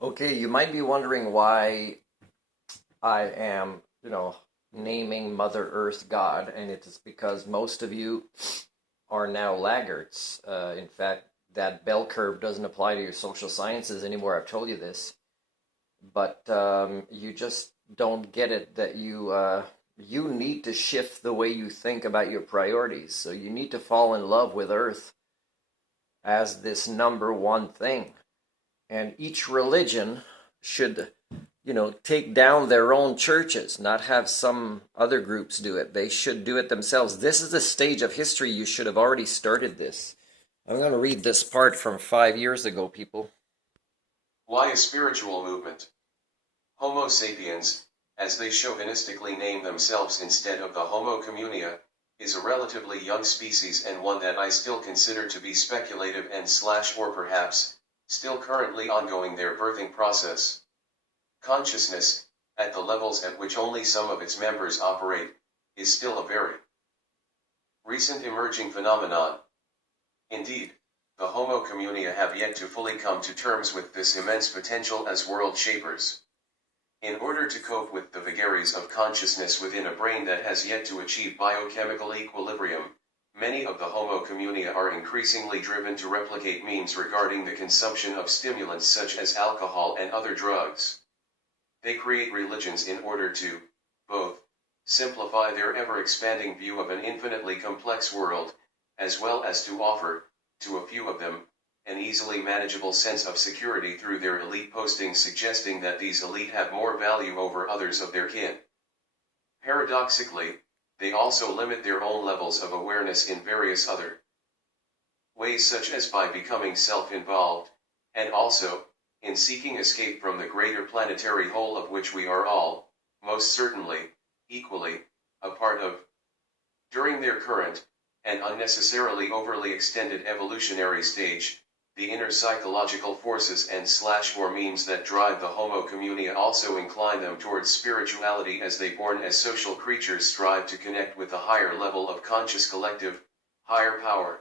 Okay, you might be wondering why I am, naming Mother Earth God, and it is because most of you are now laggards. In fact, that bell curve doesn't apply to your social sciences anymore. I've told you this, but you just don't get it that you need to shift the way you think about your priorities. So you need to fall in love with Earth as this number one thing. And each religion should, take down their own churches, not have some other groups do it. They should do it themselves. This is a stage of history. You should have already started this. I'm going to read this part from 5 years ago, people. Why a spiritual movement? Homo sapiens, as they chauvinistically name themselves instead of the Homo communia, is a relatively young species and one that I still consider to be speculative and or perhaps, still currently ongoing their birthing process. Consciousness, at the levels at which only some of its members operate, is still a very recent emerging phenomenon. Indeed, the Homo communia have yet to fully come to terms with this immense potential as world shapers. In order to cope with the vagaries of consciousness within a brain that has yet to achieve biochemical equilibrium, many of the Homo communia are increasingly driven to replicate memes regarding the consumption of stimulants such as alcohol and other drugs. They create religions in order to, both, simplify their ever-expanding view of an infinitely complex world, as well as to offer, to a few of them, an easily manageable sense of security through their elite postings suggesting that these elite have more value over others of their kin. Paradoxically, they also limit their own levels of awareness in various other ways, such as by becoming self-involved, and also, in seeking escape from the greater planetary whole of which we are all, most certainly, equally, a part of. During their current, and unnecessarily overly extended evolutionary stage, the inner psychological forces and or memes that drive the Homo communia also incline them towards spirituality as they born as social creatures strive to connect with a higher level of conscious collective, higher power,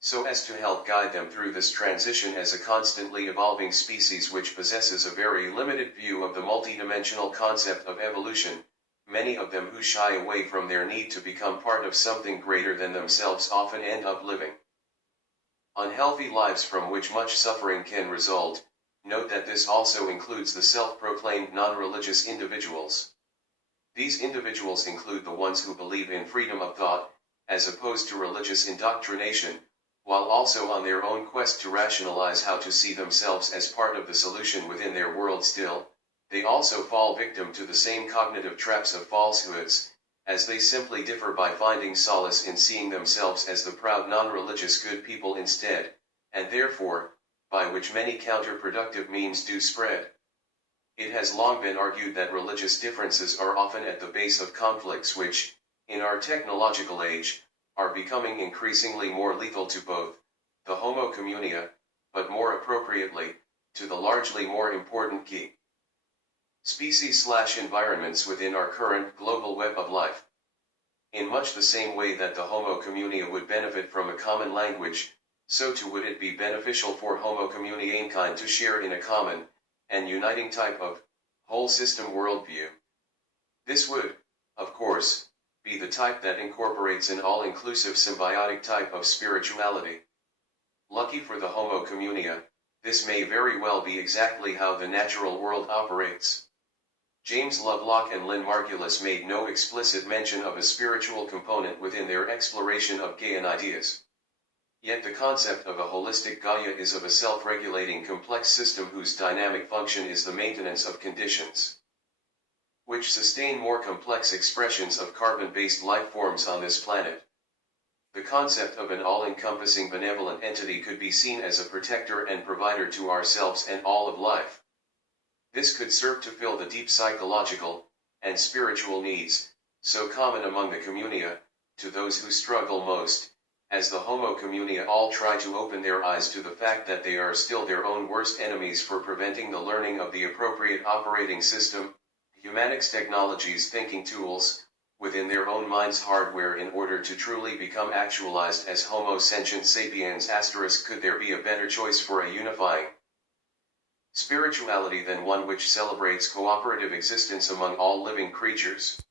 so as to help guide them through this transition as a constantly evolving species which possesses a very limited view of the multidimensional concept of evolution, many of them who shy away from their need to become part of something greater than themselves often end up living unhealthy lives from which much suffering can result. Note that this also includes the self-proclaimed non-religious individuals. These individuals include the ones who believe in freedom of thought, as opposed to religious indoctrination, while also on their own quest to rationalize how to see themselves as part of the solution within their world still. They also fall victim to the same cognitive traps of falsehoods, as they simply differ by finding solace in seeing themselves as the proud non-religious good people instead, and therefore, by which many counterproductive memes do spread. It has long been argued that religious differences are often at the base of conflicts which, in our technological age, are becoming increasingly more lethal to both the Homo communia, but more appropriately, to the largely more important key species/environments within our current global web of life. In much the same way that the Homo communia would benefit from a common language, so too would it be beneficial for Homo communiankind to share in a common, and uniting type of, whole system worldview. This would, of course, be the type that incorporates an all-inclusive symbiotic type of spirituality. Lucky for the Homo communia, this may very well be exactly how the natural world operates. James Lovelock and Lynn Margulis made no explicit mention of a spiritual component within their exploration of GAIAN ideas. Yet the concept of a holistic Gaia is of a self-regulating complex system whose dynamic function is the maintenance of conditions which sustain more complex expressions of carbon-based life forms on this planet. The concept of an all-encompassing benevolent entity could be seen as a protector and provider to ourselves and all of life. This could serve to fill the deep psychological and spiritual needs, so common among the communia, to those who struggle most, as the Homo communia all try to open their eyes to the fact that they are still their own worst enemies for preventing the learning of the appropriate operating system, humanics technologies thinking tools, within their own mind's hardware in order to truly become actualized as Homo sentient sapiens *. Could there be a better choice for a unifying spirituality than one which celebrates cooperative existence among all living creatures.